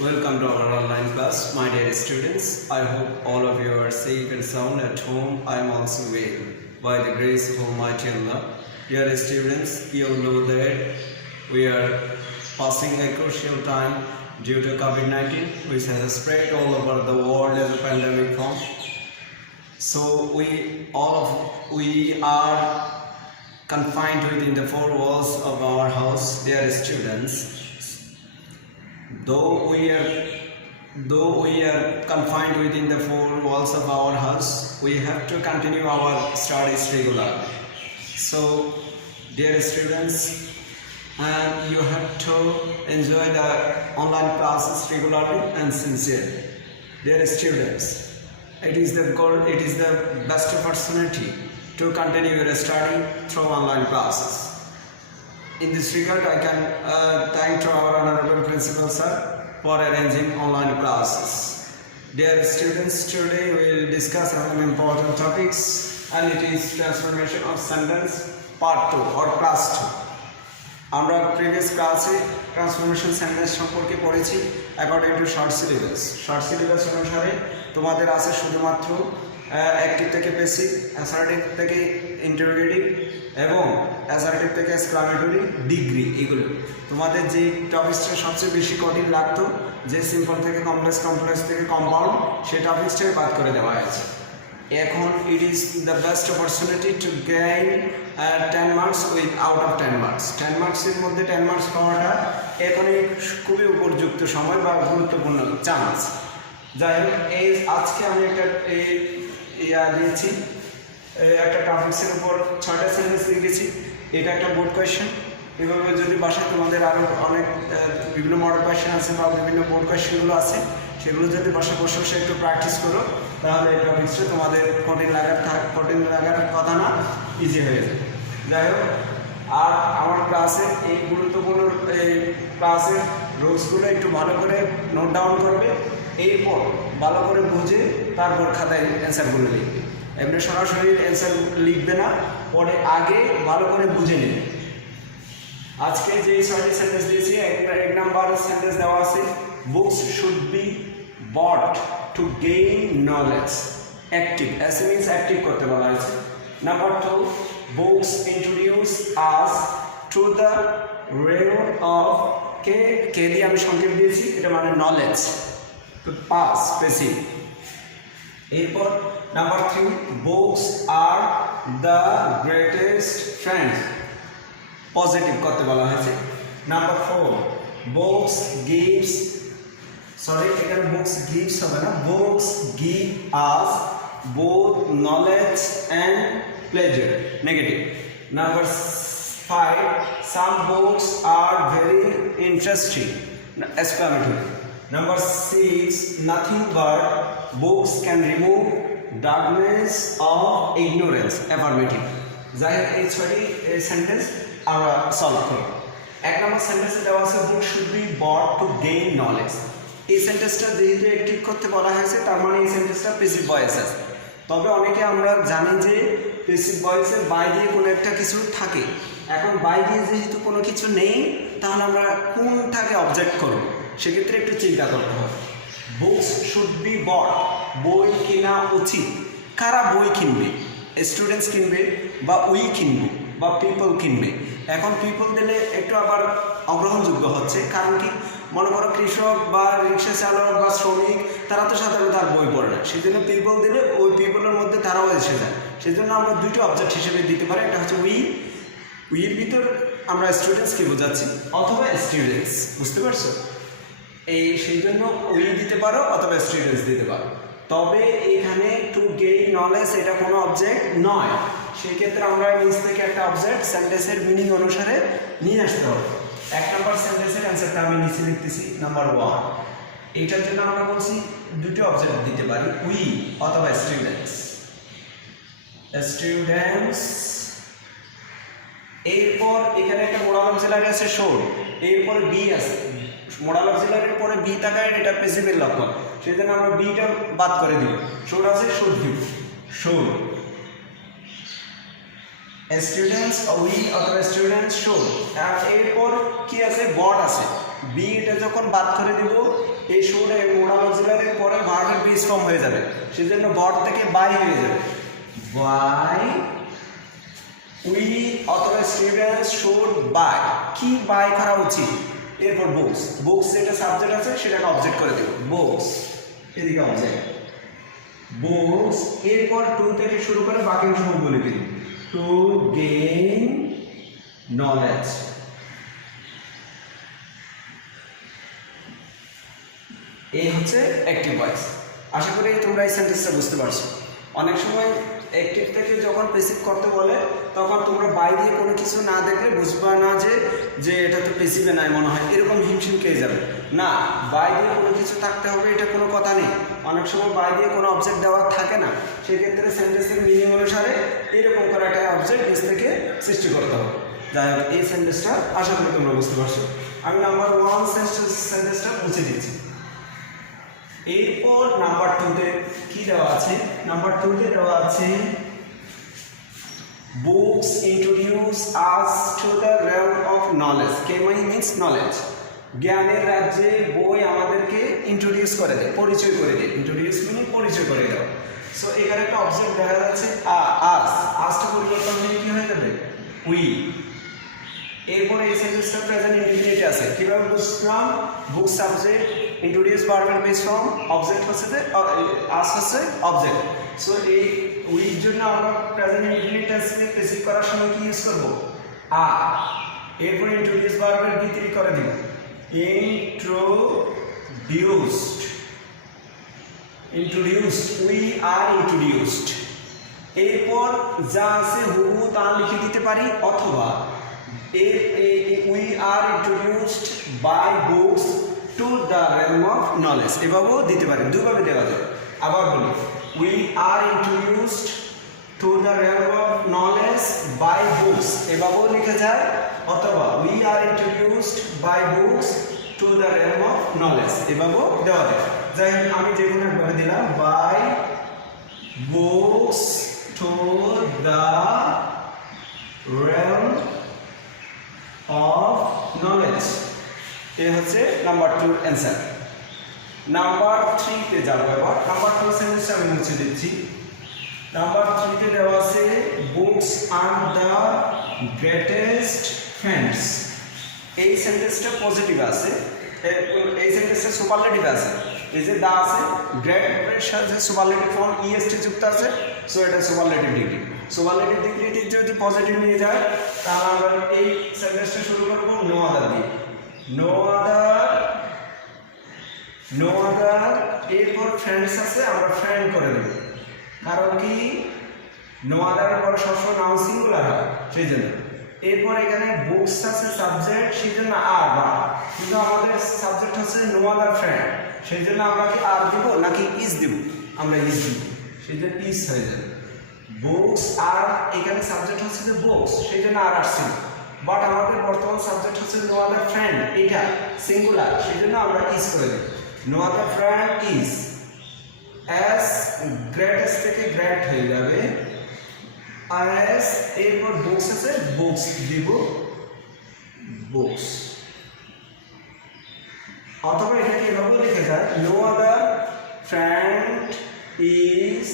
Welcome to our online class, my dear students. I hope all of you are safe and sound at home. I am also well by the grace of Almighty Allah. Dear students, you know that we are passing a crucial time due to COVID-19, which has spread all over the world as a pandemic form. So we are confined within the four walls of our house, dear students. Though we are confined within the four walls of our house, we have to continue our studies regularly. So, dear students, and you have to enjoy the online classes regularly and sincerely. Dear students, it is the best opportunity to continue your study through online classes. In this regard, I can thank to our Honorable Principal Sir for arranging online classes. Dear students, today we will discuss some important topics, and it is transformation of sentence part 2 or class 2. আমরা previous ক্লাসে transformation sentence সম্পর্কে পড়েছি according to short syllabus অনুসারে তোমাদের আছে শুধুমাত্র active থেকে basic, assertive থেকে ইন্টারোগেটিভ এবং অ্যাসার্টিভ থেকে এক্সক্লামেটরি, ডিগ্রি, এগুলো তোমাদের যে টপিকসটা সবচেয়ে বেশি কঠিন লাগতো, যে সিম্পল থেকে কমপ্লেক্স থেকে কম্পাউন্ড, সেই টপিকসটাই বাদ করে দেওয়া হয়েছে। এখন it is the best opportunity to gain 10 marks with out of 10 marks. 10 মার্কসের মধ্যে 10 মার্কস পাওয়াটা এখনই খুবই উপযুক্ত সময় বা গুরুত্বপূর্ণ চান্স। যাই হোক, আজকে আমি একটা দিয়েছি একটা টপিক্সের উপর 6টা সেন্টেন্স লিখেছি। এটা একটা বোর্ড কোয়েশ্চেন। এভাবে যদি বাসায় তোমাদের আরও অনেক বিভিন্ন মডেল কোয়েশ্চেন আছে বা বিভিন্ন বোর্ড কোয়েশ্চেনগুলো আছে, সেগুলো যদি বাসায় বসে বসে একটু প্র্যাকটিস করো, তাহলে এই টপিক্সটা তোমাদের কঠিন লাগার কথা না, ইজি হয়ে যাবে। যাই হোক, আর আমার ক্লাসের এই গুরুত্বপূর্ণ ক্লাসের রুলসগুলো একটু ভালো করে নোট ডাউন করবে, এরপর ভালো করে বুঝে তারপর খাতায় অ্যান্সারগুলো লিখবে। এমনি সরাসরি অ্যান্সার লিখবে না, পরে আগে ভালো করে বুঝে নেবে। আজকে যে 6টি সেন্টেন্স দিয়েছি, এক নাম্বার সেন্টেন্স দেওয়া আছে, books should be bought to gain knowledge. Active, S means active করতে বলা হয়েছে। Number 2, books introduce us to the reward of কে দিয়ে আমি সংক্ষেপ দিয়েছি, এটা মানে নলেজ, পাস পেসিভ। এরপর number 3, books are the greatest friend, positive করতে বলা হয়েছে। নাম্বার 4, বুকস গিভস, এখানে বুকস গিভস হবে না, books give us both knowledge and pleasure, negative. Number 5, some books are very interesting, exclamatory. Number 6, nothing but books can remove darkness of ignorance, affirmative. যাই হোক, এই 6টি সেন্টেন্স আমরা solve করব। এক নম্বর সেন্টেন্সে দেওয়া আছে, book should be bought to gain knowledge. এই সেন্টেন্সটা যেহেতু অ্যাক্টিভ করতে বলা হয়েছে, তার মানে এই সেন্টেন্সটা প্যাসিভ ভয়েস আছে। তবে অনেকে আমরা জানি যে প্যাসিভ ভয়েসের বাই দিয়ে কোনো একটা কিছু থাকে। এখন বাই দিয়ে যেহেতু কোনো কিছু নেই, তাহলে আমরা কোনটাকে অবজেক্ট করব, সেক্ষেত্রে একটু চিন্তা করতে হবে। বুকস শুড বি বট, বই কেনা উচিত। কারা বই কিনবে? স্টুডেন্টস কিনবে, বা উই কিনবে, বা পিপল কিনবে। এখন পিপল দিলে একটু আবার অগ্রহণযোগ্য হচ্ছে, কারণ কি, মনে করো কৃষক বা রিক্সা চালক বা শ্রমিক, তারা তো সাধারণত আর বই পড়ে না, সেই জন্য পিপল দিলে ওই পিপলের মধ্যে তারাও এসে যায়। সেই জন্য আমরা দুটো অবজেক্ট হিসেবে দিতে পারি, একটা হচ্ছে উইয়ের ভিতর আমরা স্টুডেন্টসকে বোঝাচ্ছি, অথবা স্টুডেন্টস, বুঝতে পারছো? সেই জন্য উই দিতে পারো অথবা স্টুডেন্টস দিতে পারো। তবে এখানে টু গেইন নলেজ এটা কোনো অবজেক্ট নয়, সেই ক্ষেত্রে আমরা নিজ থেকে একটা অবজেক্ট সেন্টেন্সের মিনিং অনুসারে নিয়ে আসতে হবে। এক নম্বর সেন্টেন্সের অ্যান্সারটা আমি নিচে লিখতেছি, নাম্বার 1। এইটার জন্য আমরা বলছি দুটো অবজেক্ট দিতে পারি, উই অথবা স্টুডেন্টস। এরপর এখানে একটা মোডাল অক্সিলারি আছে, শোড। এরপরে বি আছে, মোডাল অক্সিলারির পরে বি থাকায় এটা প্যাসিভের লক্ষণ, সেই জন্য আমরা বিটা বাদ করে দিই। শোড আছে, should be, should. Students we অথবা স্টুডেন্টস শুড। এরপর কি আছে, বট আছে। বি এটা যখন বাদ করে দিব এই শুড মোডাল অক্সিলারির পরে ভার্বের বেস ফর্ম হয়ে যাবে, সেজন্য বট থেকে বাই হয়ে যাবে। বাই উই অথবা স্টুডেন্টস শুড বাই, কি বাই করা উচিত, এরপর বুকস, বুকস যেটা সাবজেক্ট আছে সেটাকে অবজেক্ট করে দেব, বুকস এদিকে অবজেক্ট বুকস, এরপর টু থেকে শুরু করে বাকি সব বলে দিই, টু গেইন নলেজ। এই হচ্ছে অ্যাক্টিভ ভয়েস। আশা করি তোমরা এই সেন্টেন্সটা বুঝতে পারছো। অনেক সময় অ্যাক্টিভ থেকে যখন প্যাসিভ করতে বলে তখন তোমরা বাই দিয়ে কোনো কিছু না দেখলে বুঝবা না যে এটা তো প্যাসিভে নাই মনে হয়, এরকম হিমশিম খেয়ে যাবে না। বাই দিয়ে কোনো কিছু থাকতে হবে এটা কোনো কথা নেই। অনেক সময় বাই দিয়ে কোনো অবজেক্ট দেওয়া থাকে না, সেক্ষেত্রে সেন্টেন্সের মিনিং অনুসারে এইরকম করে একটা অবজেক্ট নিজ থেকে সৃষ্টি করতে হবে। যাই হোক, এই সেন্টেন্সটা আশা করি তোমরা বুঝতে পারছো। আমি নাম্বার 1 সেন্টেন্সটা মুছে দিচ্ছি। এরপর নাম্বার 2 তে কি দেওয়া আছে? নাম্বার 2 তে দেওয়া আছে books introduce us to the realm of knowledge. কেমই মিন্স নলেজ, জ্ঞানের রাজ্যে বই আমাদেরকে ইন্ট্রোডিউস করে দেয়, পরিচয় করে দেয়। ইন্ট্রোডিউস মানে পরিচয় করে দেওয়া। সো এখানে একটা অবজেক্ট দেখা যাচ্ছে আস, আসটা পরিবর্তন হয়ে কি হয়ে যাবে উই। এরপরে এই সেন্টেন্সটা প্রেজেন্ট ইনডিফিনিট আছে, কিভাবে বুঝলাম? বুক সাবজেক্ট, ইন্ট্রোডিউস ভার্বের বেস ফর্ম, অবজেক্ট হচ্ছে আস হচ্ছে অবজেক্ট। সো এই উইর জন্য আমরা প্রেজেন্ট ইনডিফিনিট টেন্সকে প্রেসিভ করার সময় কি ইউজ করব? এরপরে ইন্ট্রোডিউস ভার্বের ভিতরি করে দিব, introduced, উই আর ইন্ট্রোডিউসড। এরপর যা আছে হুবহু তা লিখে দিতে পারি, অথবা we are introduced by books to the realm of knowledge, এভাবেও দিতে পারি, দুভাবে দেওয়া যায়। আবার বলি, we are introduced to the realm of knowledge by books, এভাবেও লিখে যায়, অথবা we are introduced by books to the realm of knowledge, এভাবেও দেওয়া যায়। যাই হোক, আমি যে কোনো একবারে দিলাম, by books to the realm of knowledge। এই হচ্ছে নাম্বার 2 অ্যান্সার। নাম্বার 3 তে যাব এবার। নাম্বার 2 সেন্টেন্সটা আমি মুছে দিচ্ছি। নাম্বার 3 তে দেওয়া আছে books are the greatest friends. এই সেন্টেন্সটা পজিটিভ আছে, এই সেন্টেন্সটা সুপারলেটিভ আছে। এই যে দা আছে, গ্রেট এর সাথে সুপারলেটিভ ফর্ম ইএসটি যুক্ত আছে, সো এটা সুপারলেটিভ ডিগ্রি। সুপারলেটিভ ডিগ্রিটি যদি পজিটিভ নিয়ে যায় তাহলে আমরা এই সেন্টেন্সটা শুরু করব নো আদার দিয়ে, নো আদার। এরপর ফ্রেন্ডস আছে, আমরা ফ্রেন্ড করে দেব, কারণ কি নো আদার পর সবসময় নাউন সিঙ্গুলার হয় সেই জন্য। এরপর এখানে বুকস আছে সাবজেক্ট, সেই জন্য আর বা, কিন্তু আমাদের সাবজেক্ট হচ্ছে নো আদার ফ্রেন্ড, সেই জন্য আমরা কি আর দিব নাকি ইজ দিব? আমরা ইজ দিব, সেই জন্য ইজ হয়ে যাবে। বুকস আর এখানে সাবজেক্ট হচ্ছে যে বুকস, সেই জন্য আর আসছে। বাট আমাদের বর্তমান সাবজেক্ট হচ্ছে নো আদার ফ্রেন্ড, এটা সিঙ্গুলার, সেই জন্য আমরা ইজ করে দিই। No other friend is, as greatest থেকে গ্রেট হয়ে যাবে, অ্যাজ। এরপর বুকস আছে, বুকস দিব বুকস, অথবা এটাকে এভাবে লিখে যায় no other friend is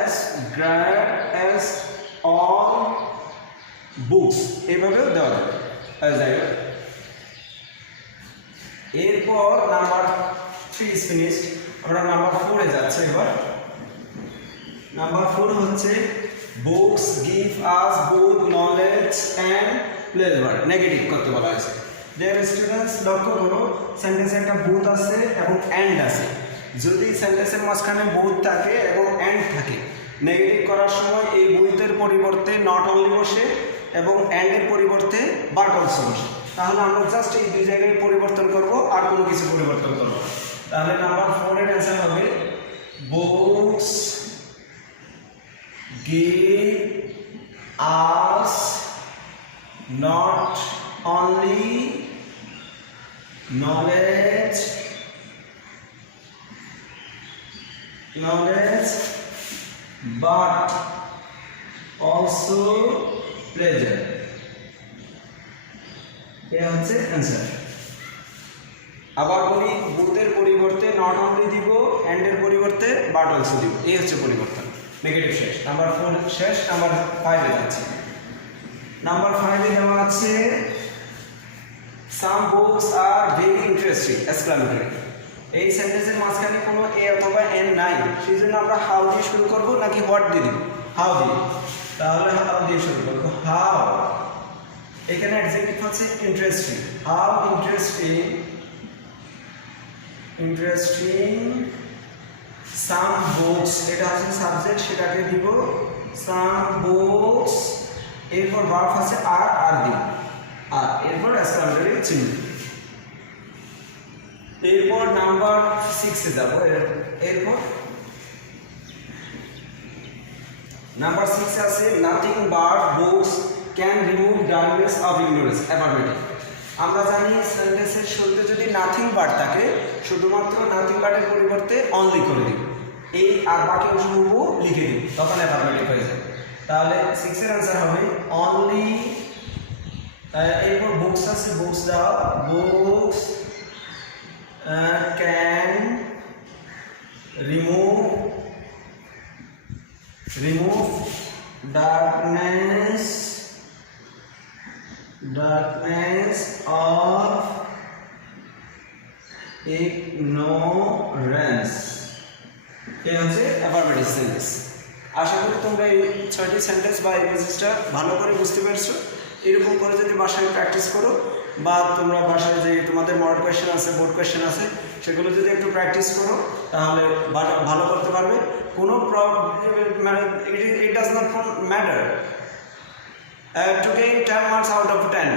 as great as all books, এভাবেও দেওয়া যাবে। যাই হোক, এরপর নাম্বার 3 ইজ ফিনিশড। আমরা নাম্বার 4 এ যাচ্ছি এবার। নাম্বার 4 হচ্ছে books give us both knowledge and pleasure. Negative করতে বলা হয়েছে। ডিয়ার স্টুডেন্টস, লক্ষ্য করো সেন্টেন্সে একটা বোথ আছে এবং অ্যান্ড আছে। যদি সেন্টেন্সের মাঝখানে বোথ থাকে এবং অ্যান্ড থাকে, নেগেটিভ করার সময় এই বোথের পরিবর্তে নট অনলি বসে এবং অ্যান্ডের পরিবর্তে বাট অলসো বসে। তাহলে আমরা জাস্ট এই দুই জায়গায় পরিবর্তন করব, আর কোনো কিছু পরিবর্তন করব। তাহলে নাম্বার 4 এর অ্যান্সার হবে books give us not only knowledge but also pleasure। এই হচ্ছে অ্যান্সার। আবার বলি বোথের পরিবর্তে নট অনলি দিব, অ্যান্ডের পরিবর্তে বাট অলসো দিব, এই হচ্ছে পরিবর্তন। নেগেটিভ শেষ। নাম্বার 4 শেষ, নাম্বার 5 এ যাচ্ছে। নাম্বার 5 এ দেওয়া আছে some books are very interesting exclamatory. এই সেন্টেন্সের মাঝখানে কোনো এ অথবা এন নাই, সেই জন্য আমরা হাউ দিয়ে শুরু করব নাকি হোয়াট দিয়ে দিব? হাউ দিয়ে। তাহলে হাউ দিয়ে শুরু করব। হাউ, এখানে অ্যাডজেক্টিভ হচ্ছে interesting. How interesting, interesting some books, এটা হচ্ছে সাবজেক্ট, সেটাকে দিব সাম বুকস। এরপর ভার্ব আছে আর দিব, আর এরপর এক্সক্লামেটরি চিহ্ন। এরপর নাম্বার 6 এ যাব। এরপর নাম্বার 6 এ আছে nothing but books can remove darkness of ignorance. Affirmative. আমরা জানি সেন্টেন্সের শুরুতে যদি নাথিং বাট থাকে, শুধুমাত্র নাথিং বাটের পরিবর্তে অনলি করে দিব, এই আর বাকি অংশটুকু লিখে দিব, তখন অ্যাফার্মেটিভ হয়ে যাবে। তাহলে 6 এর आंसर হবে অনলি। এরপর বুকস আছে, বুকস দাও, books can remove darkness of ignorance। এই হচ্ছে অ্যাফার্মেটিভ সেন্টেন্স। আশা করি তোমরা এই 6টি সেন্টেন্স বা এই পেজটা ভালো করে বুঝতে পেরেছো। এরকম করে যদি বাসায় প্র্যাকটিস করো, বা তোমরা বাসায় যে তোমাদের মডেল কোয়েশ্চেন আছে, বোর্ড কোয়েশ্চেন আছে, সেগুলো যদি একটু প্র্যাকটিস করো তাহলে ভালো করতে পারবে। কোনো মানে it does not matter to gain 10 marks out of 10,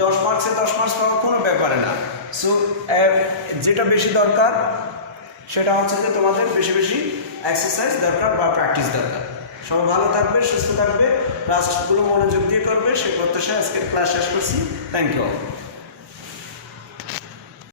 10 মার্কসে 10 marks পাওয়া কোনো ব্যাপারে না। সো যেটা বেশি দরকার সেটা হচ্ছে যে তোমাদের বেশি বেশি এক্সারসাইজ দরকার বা প্র্যাকটিস দরকার। সবাই ভালো থাকবে, সুস্থ থাকবে, ক্লাসগুলো মনোযোগ দিয়ে করবে, সে প্রত্যাশায় আজকের ক্লাস শেষ করছি। Thank you.